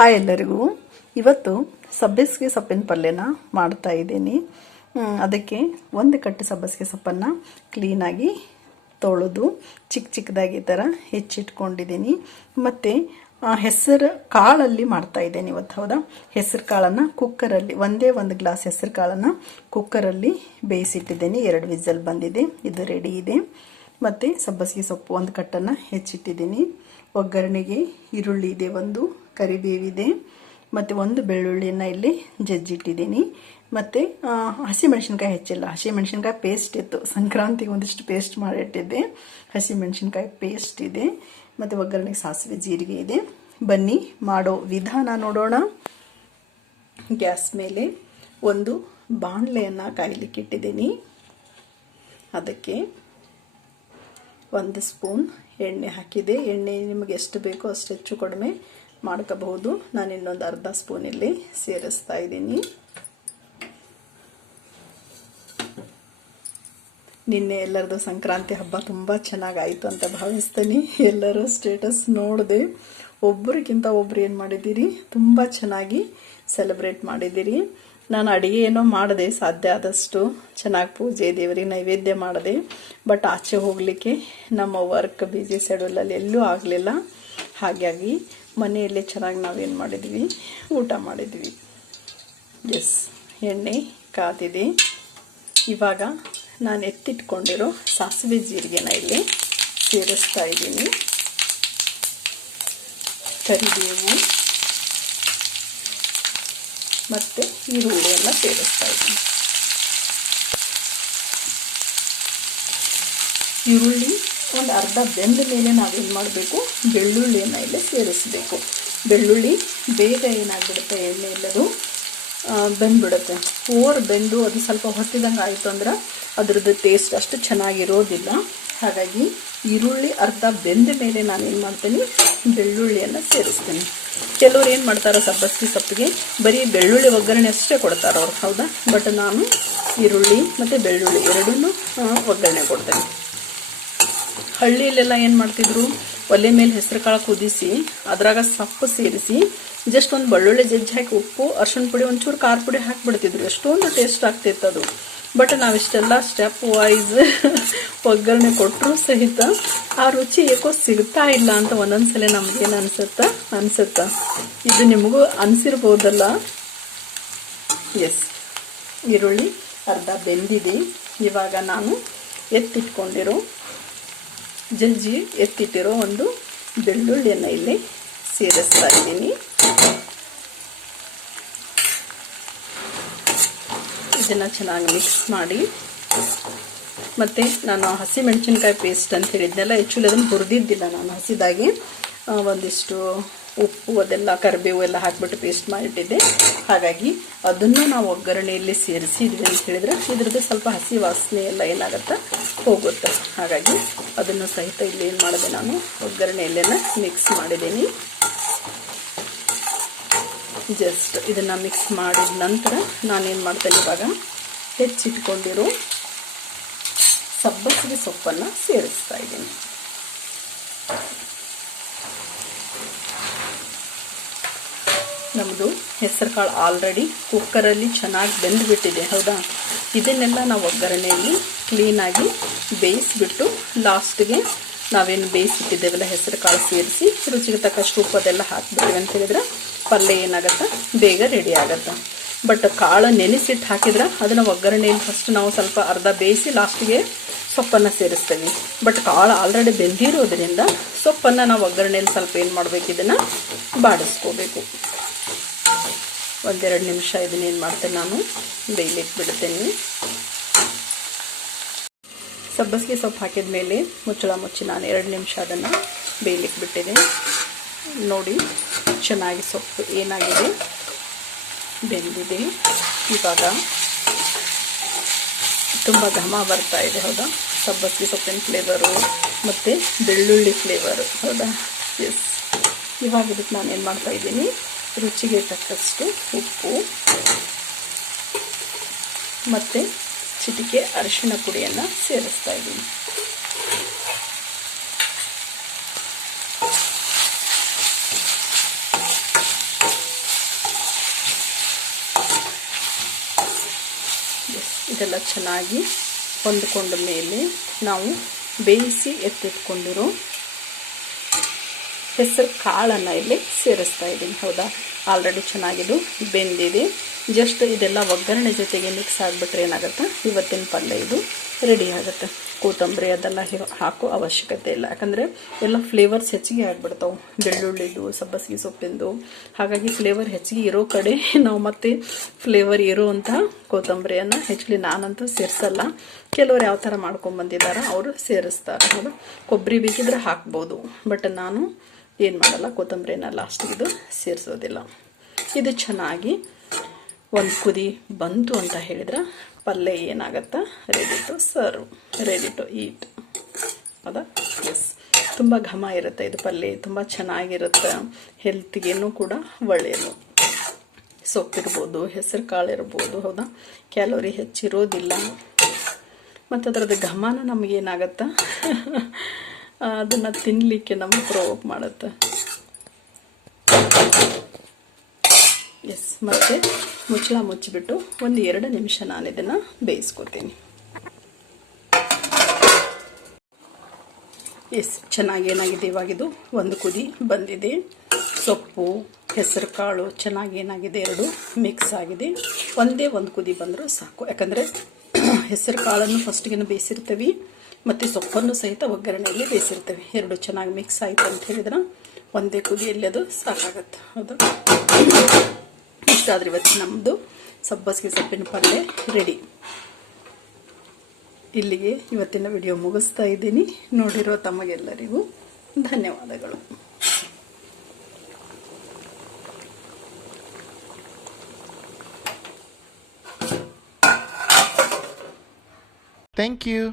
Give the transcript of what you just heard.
Hi ಎಲ್ಲರಿಗೂ. ಇವತ್ತು ಸಬ್ಬಸಿಗೆ ಸೊಪ್ಪಿನ ಪಲ್ಯನ ಮಾಡ್ತಾ ಇದ್ದೀನಿ. ಅದಕ್ಕೆ ಒಂದು ಕಟ್ಟು ಸಬ್ಬಸಿಗೆ ಸೊಪ್ಪನ್ನು ಕ್ಲೀನಾಗಿ ತೊಳೆದು ಚಿಕ್ಕದಾಗಿ ಈ ಥರ ಹೆಚ್ಚಿಟ್ಕೊಂಡಿದ್ದೀನಿ. ಮತ್ತು ಹೆಸರು ಕಾಳಲ್ಲಿ ಮಾಡ್ತಾ ಇದ್ದೇನೆ ಇವತ್ತು. ಹೌದಾ, ಹೆಸರು ಕಾಳನ್ನು ಕುಕ್ಕರಲ್ಲಿ ಒಂದು ಗ್ಲಾಸ್ ಹೆಸರು ಕಾಳನ್ನು ಕುಕ್ಕರಲ್ಲಿ ಬೇಯಿಸಿಟ್ಟಿದ್ದೇನೆ. 2 ವಿಸಲ್ ಬಂದಿದೆ. ಇದು ರೆಡಿ ಇದೆ. ಮತ್ತು ಸಬ್ಬಸಿಗೆ ಸೊಪ್ಪು ಒಂದು ಕಟ್ಟನ್ನು ಹೆಚ್ಚಿಟ್ಟಿದ್ದೀನಿ. ಒಗ್ಗರಣೆಗೆ ಈರುಳ್ಳಿ ಇದೆ, ಒಂದು ಕರಿಬೇವಿದೆ, ಮತ್ತು ಒಂದು ಬೆಳ್ಳುಳ್ಳಿಯನ್ನು ಇಲ್ಲಿ ಜಜ್ಜಿಟ್ಟಿದ್ದೀನಿ. ಮತ್ತು ಹಸಿಮೆಣಸಿನ್ಕಾಯಿ ಹೆಚ್ಚಿಲ್ಲ, ಹಸಿಮೆಣಸಿನ್ಕಾಯಿ ಪೇಸ್ಟ್ ಇತ್ತು. ಸಂಕ್ರಾಂತಿಗೆ ಒಂದಿಷ್ಟು ಪೇಸ್ಟ್ ಮಾಡಿಟ್ಟಿದ್ದೆ. ಹಸಿಮೆಣಸಿನ್ಕಾಯಿ ಪೇಸ್ಟ್ ಇದೆ. ಮತ್ತು ಒಗ್ಗರಣೆಗೆ ಸಾಸಿವೆ ಜೀರಿಗೆ ಇದೆ. ಬನ್ನಿ ಮಾಡೋ ವಿಧಾನ ನೋಡೋಣ. ಗ್ಯಾಸ್ ಮೇಲೆ ಒಂದು ಬಾಣಲೆಯನ್ನು ಕಾಯಲಿಕ್ಕೆ ಇಟ್ಟಿದ್ದೀನಿ. ಅದಕ್ಕೆ 1 ಸ್ಪೂನ್ ಎಣ್ಣೆ ಹಾಕಿದೆ. ಎಣ್ಣೆ ನಿಮಗೆ ಎಷ್ಟು ಬೇಕೋ ಅಷ್ಟು ಹೆಚ್ಚು ಕಡಿಮೆ ಮಾಡ್ಕೋಬಹುದು. ನಾನು ಇನ್ನೊಂದು ಅರ್ಧ ಸ್ಪೂನ್ ಇಲ್ಲಿ ಸೇರಿಸ್ತಾ ಇದ್ದೀನಿ. ನಿನ್ನೆ ಎಲ್ಲರದು ಸಂಕ್ರಾಂತಿ ಹಬ್ಬ ತುಂಬ ಚೆನ್ನಾಗಾಯಿತು ಅಂತ ಭಾವಿಸ್ತೀನಿ. ಎಲ್ಲರೂ ಸ್ಟೇಟಸ್ ನೋಡಿದೆ. ಒಬ್ಬರಿಗಿಂತ ಒಬ್ರು ಏನು ಮಾಡಿದ್ದೀರಿ, ತುಂಬ ಚೆನ್ನಾಗಿ ಸೆಲೆಬ್ರೇಟ್ ಮಾಡಿದ್ದೀರಿ. ನಾನು ಅಡುಗೆ ಏನೋ ಮಾಡಿದೆ, ಸಾಧ್ಯ ಆದಷ್ಟು ಚೆನ್ನಾಗಿ ಪೂಜೆ ದೇವರಿಗೆ ನೈವೇದ್ಯ ಮಾಡಿದೆ. ಬಟ್ ಆಚೆ ಹೋಗಲಿಕ್ಕೆ ನಮ್ಮ ವರ್ಕ್ ಬಿಸಿ ಶೆಡ್ಯೂಲಲ್ಲಿ ಎಲ್ಲೂ ಆಗಲಿಲ್ಲ. ಹಾಗಾಗಿ ಮನೆಯಲ್ಲೇ ಚೆನ್ನಾಗಿ ನಾವೇನು ಮಾಡಿದ್ವಿ, ಊಟ ಮಾಡಿದ್ವಿ. ಎಸ್, ಎಣ್ಣೆ ಕಾದಿದೆ. ಇವಾಗ ನಾನು ಎತ್ತಿಟ್ಕೊಂಡಿರೋ ಸಾಸಿವೆ ಜೀರಿಗೆನ ಇಲ್ಲಿ ಸೇರಿಸ್ತಾ ಇದ್ದೀನಿ. ಕರಿಬೇವು ಮತ್ತು ಈರುಳ್ಳಿಯನ್ನು ಸೇರಿಸ್ತಾ ಇದ್ದೀನಿ. ಈರುಳ್ಳಿ ಒಂದು ಅರ್ಧ ಬೆಂದ ಮೇಲೆ ನಾವೇನು ಮಾಡಬೇಕು, ಬೆಳ್ಳುಳ್ಳಿಯನ್ನು ಇಲ್ಲಿ ಸೇರಿಸಬೇಕು. ಬೆಳ್ಳುಳ್ಳಿ ಬೇಗ ಏನಾಗ್ಬಿಡುತ್ತೆ, ಎಣ್ಣೆ ಇಲ್ಲದು ಬೆಂದ್ಬಿಡುತ್ತೆ. ಬೆಂದು ಅದು ಸ್ವಲ್ಪ ಹೊತ್ತಿದಂಗೆ ಆಯಿತು ಅಂದ್ರೆ ಅದರದ್ದು ಟೇಸ್ಟ್ ಅಷ್ಟು ಚೆನ್ನಾಗಿರೋದಿಲ್ಲ. ಹಾಗಾಗಿ ಈರುಳ್ಳಿ ಅರ್ಧ ಬೆಂದ ಮೇಲೆ ನಾನೇನು ಮಾಡ್ತೀನಿ, ಬೆಳ್ಳುಳ್ಳಿಯನ್ನು ಸೇರಿಸ್ತೀನಿ. ಕೆಲವ್ರು ಏನು ಮಾಡ್ತಾರೋ ಸಬ್ಬಸಿಗೆ ಸೊಪ್ಪಿಗೆ ಬರೀ ಬೆಳ್ಳುಳ್ಳಿ ಒಗ್ಗರಣೆ ಅಷ್ಟೇ ಕೊಡ್ತಾರೆ ಅವ್ರು. ಹೌದಾ, ಬಟ್ ನಾನು ಈರುಳ್ಳಿ ಮತ್ತು ಬೆಳ್ಳುಳ್ಳಿ ಎರಡನ್ನೂ ಒಗ್ಗರಣೆ ಕೊಡ್ತೇನೆ. ಹಳ್ಳಿಯಲ್ಲೆಲ್ಲ ಏನು ಮಾಡ್ತಿದ್ರು, ಒಲೆ ಮೇಲೆ ಹೆಸರು ಕಾಳು ಕುದಿಸಿ ಅದ್ರಾಗ ಸೊಪ್ಪು ಸೇರಿಸಿ ಜಸ್ಟ್ ಒಂದು ಬೆಳ್ಳುಳ್ಳಿ ಜಜ್ಜಿ ಹಾಕಿ ಉಪ್ಪು ಅರ್ಶಿಣ ಪುಡಿ ಒಂಚೂರು ಖಾರ ಪುಡಿ ಹಾಕಿಬಿಡ್ತಿದ್ರು. ಎಷ್ಟೊಂದು ಟೇಸ್ಟ್ ಆಗ್ತಿತ್ತು ಅದು. ಬಟ್ ನಾವಿಷ್ಟೆಲ್ಲ ಸ್ಟೆಪ್ ವೈಸ್ ಒಗ್ಗರಣೆ ಕೊಟ್ಟರು ಸಹಿತ ಆ ರುಚಿ ಏಕೋ ಸಿಗ್ತಾ ಇಲ್ಲ ಅಂತ ಒಂದೊಂದ್ಸಲ ನಮಗೇನು ಅನ್ಸುತ್ತಾ. ಇದು ನಿಮಗೂ ಅನಿಸಿರ್ಬೋದಲ್ಲ. ಎಸ್, ಈರುಳ್ಳಿ ಅರ್ಧ ಬೆಂದಿದೆ. ಇವಾಗ ನಾನು ಜಜ್ಜಿ ಎತ್ತಿಟ್ಟಿರೋ ಒಂದು ಬೆಳ್ಳುಳ್ಳಿಯನ್ನು ಇಲ್ಲಿ ಸೇರಿಸ್ತಾ ಇದ್ದೀನಿ. ಇದನ್ನು ಚೆನ್ನಾಗಿ ಮಿಕ್ಸ್ ಮಾಡಿ, ಮತ್ತು ನಾನು ಹಸಿಮೆಣಸಿನ್ಕಾಯಿ ಪೇಸ್ಟ್ ಅಂತ ಹೇಳಿದ್ನೆಲ್ಲ, ಆ್ಯಕ್ಚುಲಿ ಅದನ್ನು ಹುರಿದಿದ್ದಿಲ್ಲ ನಾನು. ಹಸಿದಾಗಿ ಒಂದಿಷ್ಟು ಉಪ್ಪು ಅದೆಲ್ಲ ಕರಿಬೇವು ಎಲ್ಲ ಹಾಕಿಬಿಟ್ಟು ಪೇಸ್ಟ್ ಮಾಡಿಟ್ಟಿದ್ದೆ. ಹಾಗಾಗಿ ಅದನ್ನು ನಾವು ಒಗ್ಗರಣೆಯಲ್ಲಿ ಸೇರಿಸಿದ್ವಿ ಅಂತ ಹೇಳಿದ್ರೆ ಇದ್ರದ್ದು ಸ್ವಲ್ಪ ಹಸಿ ವಾಸನೆ ಎಲ್ಲ ಏನಾಗುತ್ತೆ, ಹೋಗುತ್ತೆ. ಹಾಗಾಗಿ ಅದನ್ನು ಸಹಿತ ಇಲ್ಲಿ ಏನು ಮಾಡಿದೆ, ನಾನು ಒಗ್ಗರಣೆಯಲ್ಲೆಲ್ಲ ಮಿಕ್ಸ್ ಮಾಡಿದ್ದೀನಿ. ಜಸ್ಟ್ ಇದನ್ನು ಮಿಕ್ಸ್ ಮಾಡಿದ ನಂತರ ನಾನೇನು ಮಾಡ್ತೇನೆ, ಇವಾಗ ಹೆಚ್ಚಿಟ್ಕೊಂಡಿರೋ ಸಬ್ಬಸಿಗೆ ಸೊಪ್ಪನ್ನು ಸೇರಿಸ್ತಾ ಇದ್ದೀನಿ. ನಮ್ಮದು ಹೆಸರು ಕಾಳು ಆಲ್ರೆಡಿ ಕುಕ್ಕರಲ್ಲಿ ಚೆನ್ನಾಗಿ ಬೆಂದುಬಿಟ್ಟಿದೆ. ಹೌದಾ, ಇದನ್ನೆಲ್ಲ ನಾವು ಒಗ್ಗರಣೆಯಲ್ಲಿ ಕ್ಲೀನಾಗಿ ಬೇಯಿಸಿಬಿಟ್ಟು ಲಾಸ್ಟ್ಗೆ ನಾವೇನು ಬೇಯಿಸಿಟ್ಟಿದ್ದೇವಲ್ಲ ಹೆಸರು ಕಾಳು ಸೇರಿಸಿ ರುಚಿಗೆ ತಕ್ಕಷ್ಟು ಉಪ್ಪು ಅದೆಲ್ಲ ಹಾಕಿಬಿಟ್ಟಿವಿ ಅಂತ ಹೇಳಿದ್ರೆ ಪಲ್ಯ ಏನಾಗುತ್ತೆ, ಬೇಗ ರೆಡಿ ಆಗುತ್ತೆ. ಬಟ್ ಕಾಳು ನೆನೆಸಿಟ್ಟು ಹಾಕಿದ್ರೆ ಅದನ್ನು ಒಗ್ಗರಣೆಯಲ್ಲಿ ಫಸ್ಟ್ ನಾವು ಸ್ವಲ್ಪ ಅರ್ಧ ಬೇಯಿಸಿ ಲಾಸ್ಟಿಗೆ ಸೊಪ್ಪನ್ನು ಸೇರಿಸ್ತೀವಿ. ಬಟ್ ಕಾಳು ಆಲ್ರೆಡಿ ಬೆಂದಿರೋದ್ರಿಂದ ಸೊಪ್ಪನ್ನು ನಾವು ಒಗ್ಗರಣೆಯಲ್ಲಿ ಸ್ವಲ್ಪ ಏನು ಮಾಡಬೇಕು, ಇದನ್ನು ಬಾಡಿಸ್ಕೋಬೇಕು. 1-2 ನಿಮಿಷ ಇದನ್ನೇನು ಮಾಡ್ತೇನೆ, ನಾನು ಬೇಯಲಿಕ್ಕೆ ಬಿಡ್ತೇನೆ. ಸಬ್ಬಸಿಗೆ ಸೊಪ್ಪು ಹಾಕಿದ ಮೇಲೆ ಮುಚ್ಚಳ ಮುಚ್ಚಿ ನಾನು 2 ನಿಮಿಷ ಅದನ್ನು ಬೇಯಲಿಕ್ಕೆ ಬಿಟ್ಟಿದೆ. ನೋಡಿ, ಚೆನ್ನಾಗಿ ಸೊಪ್ಪು ಏನಾಗಿದೆ, ಬೆಂದಿದೆ. ಇವಾಗ ತುಂಬ ಘಮ ಬರ್ತಾ ಇದೆ. ಹೌದಾ, ಸಬ್ಬಸಿಗೆ ಸೊಪ್ಪಿನ ಫ್ಲೇವರು ಮತ್ತು ಬೆಳ್ಳುಳ್ಳಿ ಫ್ಲೇವರು. ಹೌದಾ, ಎಸ್. ಇವಾಗ ಇದಕ್ಕೆ ನಾನು ಏನು ಮಾಡ್ತಾ ಇದ್ದೀನಿ, ರುಚಿಗೆ ತಕ್ಕಷ್ಟು ಉಪ್ಪು ಮತ್ತು ಚಿಟಿಕೆ ಅರಿಶಿಣ ಪುಡಿಯನ್ನು ಸೇರಿಸ್ತಾ ಇದ್ದೀನಿ. ಇದೆಲ್ಲ ಚೆನ್ನಾಗಿ ಹೊಂದ್ಕೊಂಡ ಮೇಲೆ ನಾವು ಬೇಯಿಸಿ ಎತ್ತಿಟ್ಕೊಂಡಿರೋ ಹೆಸರು ಕಾಳನ್ನು ಇಲ್ಲಿ ಸೇರಿಸ್ತಾ ಇದ್ದೀನಿ. ಹೌದಾ, ಆಲ್ರೆಡಿ ಚೆನ್ನಾಗಿದು ಬೆಂದಿದೆ. ಜಸ್ಟ್ ಇದೆಲ್ಲ ಒಗ್ಗರಣೆ ಜೊತೆಗೆ ಮಿಕ್ಸ್ ಆಗಿಬಿಟ್ರೆ ಏನಾಗುತ್ತೆ, ಇವತ್ತಿನ ಪಲ್ಯ ಇದು ರೆಡಿ ಆಗುತ್ತೆ. ಕೊತ್ತಂಬರಿ ಅದೆಲ್ಲ ಹಾಕೋ ಅವಶ್ಯಕತೆ ಇಲ್ಲ, ಯಾಕಂದರೆ ಎಲ್ಲ ಫ್ಲೇವರ್ಸ್ ಹೆಚ್ಚಿಗೆ ಆಗಿಬಿಡ್ತಾವೆ ಬೆಳ್ಳುಳ್ಳಿದು, ಸಬ್ಬಸಿಗೆ ಸೊಪ್ಪಿಂದು. ಹಾಗಾಗಿ ಫ್ಲೇವರ್ ಹೆಚ್ಚಿಗೆ ಇರೋ ಕಡೆ ನಾವು ಮತ್ತೆ ಫ್ಲೇವರ್ ಇರೋವಂಥ ಕೊತ್ತಂಬರಿಯನ್ನು ಹೆಚ್ಚಿಗೆ ನಾನಂತೂ ಸೇರಿಸಲ್ಲ. ಕೆಲವರು ಯಾವ ಥರ ಮಾಡ್ಕೊಂಬಂದಿದ್ದಾರೆ ಅವರು ಸೇರಿಸ್ತಾರೆ. ಹೌದಾ, ಕೊಬ್ಬರಿ ಬೇಕಿದ್ರೆ ಹಾಕ್ಬೋದು, ಬಟ್ ನಾನು ಏನು ಮಾಡಲ್ಲ, ಕೊತ್ತಂಬರಿನ ಲಾಸ್ಟಿಗೆ ಇದು ಸೇರಿಸೋದಿಲ್ಲ. ಇದು ಚೆನ್ನಾಗಿ ಒಂದು ಕುದಿ ಬಂತು ಅಂತ ಹೇಳಿದ್ರೆ ಪಲ್ಯ ಏನಾಗತ್ತಾ, ready to serve, ready to eat. ಹೌದಾ, ಎಸ್, ತುಂಬ ಘಮ ಇರುತ್ತೆ ಇದು ಪಲ್ಯ, ತುಂಬ ಚೆನ್ನಾಗಿರುತ್ತೆ. ಹೆಲ್ತ್ಗೇನು ಕೂಡ ಒಳ್ಳೆಯದು. ಸೊಪ್ಪಿರ್ಬೋದು, ಹೆಸರು ಕಾಳು ಇರ್ಬೋದು. ಹೌದಾ, ಕ್ಯಾಲೋರಿ ಹೆಚ್ಚಿರೋದಿಲ್ಲ. ಮತ್ತು ಅದರದ್ದು ಘಮನ ನಮಗೇನಾಗತ್ತಾ ಅದನ್ನು ತಿನ್ನಲಿಕ್ಕೆ ನಮಗೆ ಪ್ರವೋಕ್ ಮಾಡುತ್ತೆ. ಎಸ್, ಮತ್ತು ಮುಚ್ಚಳ ಮುಚ್ಚಿಬಿಟ್ಟು ಒಂದು 2 ನಿಮಿಷ ನಾನು ಇದನ್ನು ಬೇಯಿಸ್ಕೊತೀನಿ. ಎಸ್, ಚೆನ್ನಾಗಿ ಏನಾಗಿದೆ, ಇವಾಗಿದು ಒಂದು ಕುದಿ ಬಂದಿದೆ. ಸೊಪ್ಪು, ಹೆಸರು ಕಾಳು ಚೆನ್ನಾಗಿ ಏನಾಗಿದೆ, 2 ಮಿಕ್ಸ್ ಆಗಿದೆ. ಒಂದೇ ಒಂದು ಕುದಿ ಬಂದರೂ ಸಾಕು, ಯಾಕಂದರೆ ಹೆಸರು ಕಾಳನ್ನು ಫಸ್ಟಿಗೆ ಬೇಯಿಸಿರ್ತೀವಿ ಮತ್ತು ಸೊಪ್ಪನ್ನು ಸಹಿತ ಒಗ್ಗರಣೆಯಲ್ಲಿ ಬೇಯಿಸಿರ್ತೀವಿ. 2 ಚೆನ್ನಾಗಿ ಮಿಕ್ಸ್ ಆಯಿತು ಅಂತ ಹೇಳಿದ್ರೆ ಒಂದೇ ಕುದಿಯಲ್ಲಿ ಅದು ಸಾಕಾಗತ್ತೆ. ಹೌದಾ, ಇಷ್ಟಾದ್ರೆ ಇವತ್ತು ನಮ್ಮದು ಸಬ್ಬಸಿಗೆ ಸೊಪ್ಪಿನ ಪಲ್ಯ ರೆಡಿ. ಇಲ್ಲಿಗೆ ಇವತ್ತಿನ ವಿಡಿಯೋ ಮುಗಿಸ್ತಾ ಇದ್ದೀನಿ. ನೋಡಿರೋ ತಮಗೆಲ್ಲರಿಗೂ ಧನ್ಯವಾದಗಳು. Thank you.